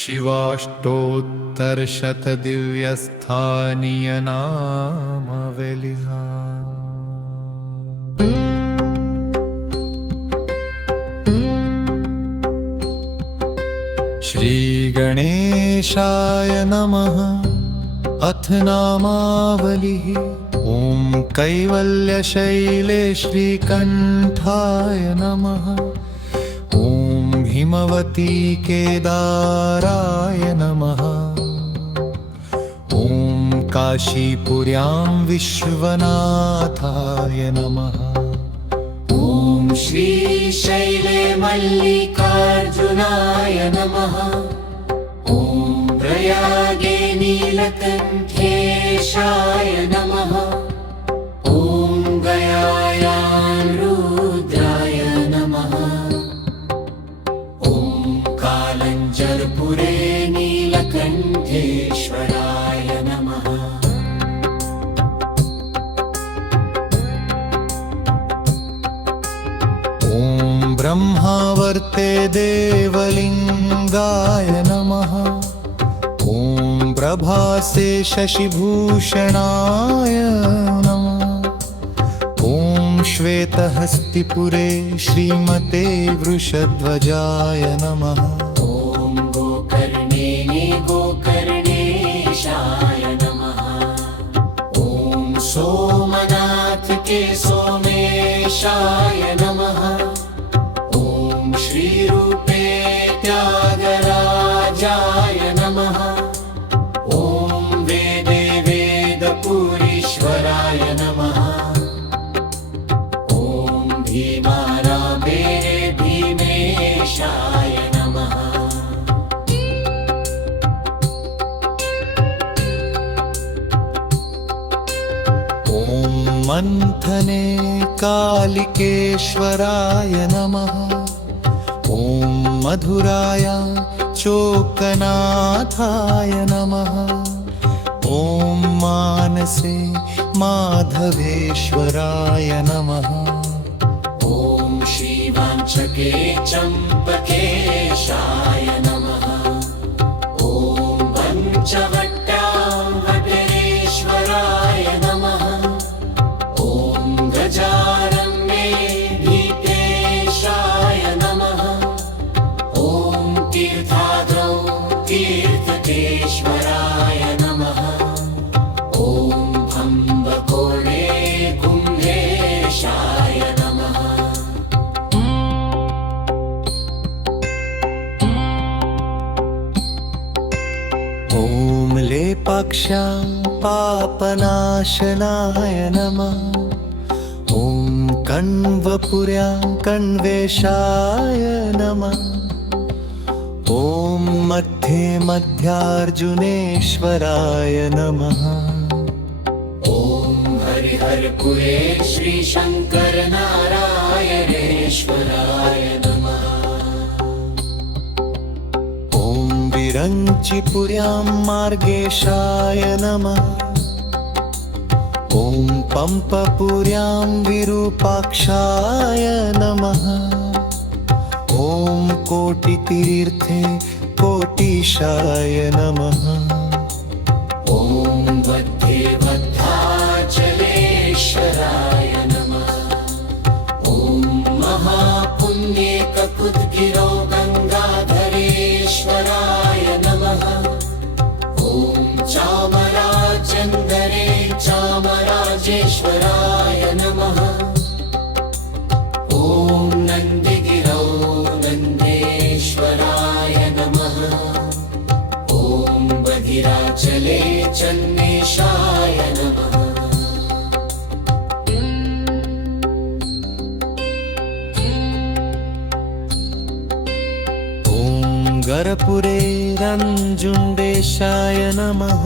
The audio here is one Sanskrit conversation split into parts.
शिवाष्टोत्तरशतदिव्यस्थानीयनामवलिः श्रीगणेशाय नमः। अथ नामावलिः। ॐ कैवल्यशैले श्रीकण्ठाय नमः। ॐ हिमवती केदाराय नमः। ॐ काशीपुर्यां विश्वनाथाय नमः। ॐ श्रीशैले मल्लिकार्जुनाय नमः। ॐ प्रयागे नीलकण्ठेशाय नमः। ॐ गयायां रुद्राय नमः। ॐ कालञ्जरपुरे नीलकण्ठेश्वराय नमः। ॐ ब्रह्मावर्ते देवलिङ्गाय नमः। ॐ प्रभासे शशिभूषणाय नमः। ॐ श्वेतहस्तिपुरे श्रीमते वृषध्वजाय नमः। ॐ गोकर्णेनि गोकर्णेशाय नमः। ॐ सोमनाथ के सोमेशाय नमः। ॐ श्रीरूपे त्यागराजाय नमः। ॐ वेदे वेदपुरीश्वराय नमः। ॐ भीमारामे भीमेशाय नमः। ॐ मन्थने कालिकेश्वराय नमः। ॐ मधुराय चोकनाथाय नमः। ॐ मानसे माधवेश्वराय नमः। ॐ श्रीवाञ्छके चम्पकेशाय नमः। ॐ पञ्चवट्यां वटेश्वराय नमः। ॐ गजानने भीतेशाय नमः। ॐ तीर्थाद्रौ तीर्थकेश्वराय नमः। ॐ भम्बकोणे कुम्भेशाय नमः। ॐ लेपाक्षां पापनाशनाय नमः। ॐ कण्वपुर्यां कण्वेशाय नमः। ॐ मध्ये मध्यार्जुनेश्वराय नमः। ॐ हरिहरपुरे श्रीशङ्करनारायणेश्वराय नमः। ॐ विरञ्चिपुर्यां मार्गेशाय नमः। ॐ पम्पपुर्यां विरूपाक्षाय नमः। ॐ कोटितीर्थे कोटिशाय नमः। ॐ मध्ये भद्राचलेश्वराय नमः। ॐ महापुण्ये ककुद्गिरौ गङ्गाधरेश्वराय नमः। ॐ चामराजन्दरे चामराजेश्वराय नमः। ॐ नन्दिगिरौ नन्देश्वराय नमः। ॐ बधिराचले चन्नेशाय नमः। ॐ गरपुरे रञ्जुण्डेशाय नमः।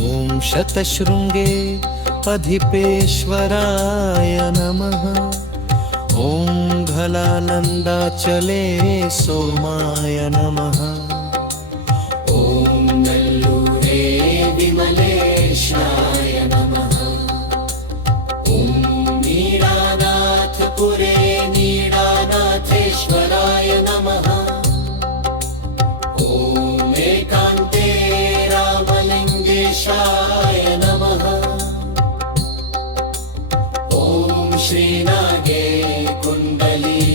ॐ शतशृङ्गे अधिपेश्वराय नमः। ॐ घलानन्दाचले सोमाय नमः। ॐ नल्लूरे विमलेशाय नमः। ॐ नीरानाथपुरे नीरानाथेश्वराय नमः। ॐ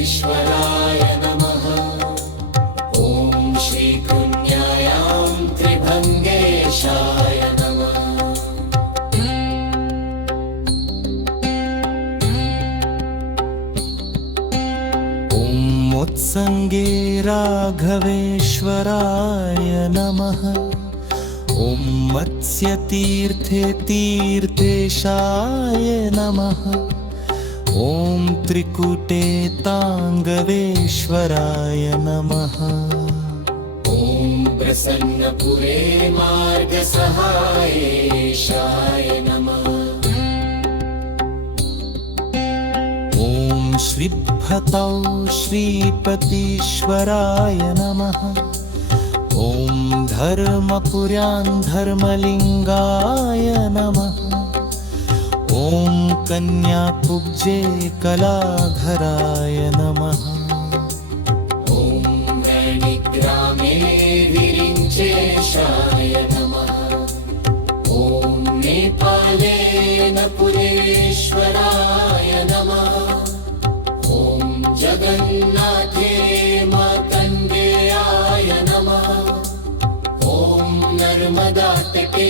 ईश्वराय नमः ॐ श्रीकृण्यायां त्रिभङ्गेशाय नमः ॐ उत्सङ्गे राघवेश्वराय नमः ॐ मत्स्यतीर्थे तीर्थेशाय नमः ॐ त्रिकुटे ताङ्गवेश्वराय नमः ॐ प्रसन्नपुरे मार्गसहायेशाय नमः ॐ श्रीभतौ श्रीपतीश्वराय नमः ॐ धर्मपुर्यां धर्मलिङ्गाय नमः ॐ कन्याकुब्जे कलाधराय नमः ॐ वैणिग्रामे विरिञ्चेशाय नमः ॐ नेपाले नपुरेश्वराय नमः ॐ जगन्नाथे मातङ्गेयाय नमः ॐ नर्मदातटे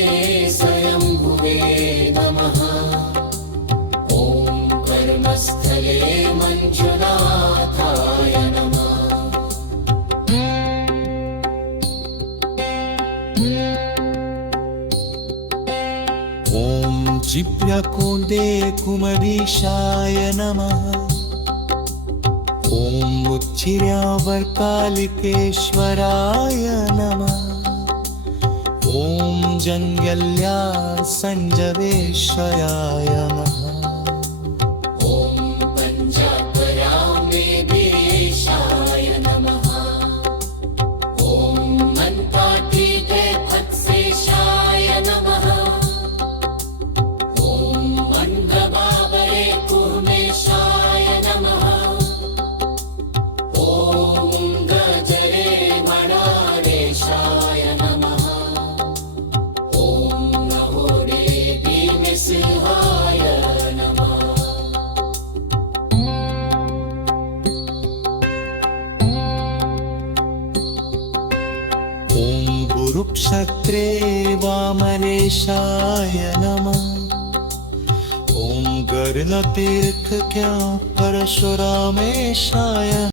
स्वयंभुवे नमः ॐ कर्मस्थले मञ्जुनाथाय नमः ॐ जिव्यकुन्दे कुमरीशाय नमः ॐ उच्चिर्यावर्तालिकेश्वराय नमः ॐ जङ्गल्या सञ्जवेश्वराय नमः ॐ पञ्चापरामेदेशाय नमः ॐ मन्ताटीते फत्सेशाय नमः ॐ मण्डबाबरे कुर्मेशाय नमः ॐ गजरे मणारेशाय नमः ॐ नहोरे भीमसिंहाय नमः ॐ गुरुक्षत्रे वामनेशाय नमः ॐ गर्लतीर्थक्यां परशुरामेशाय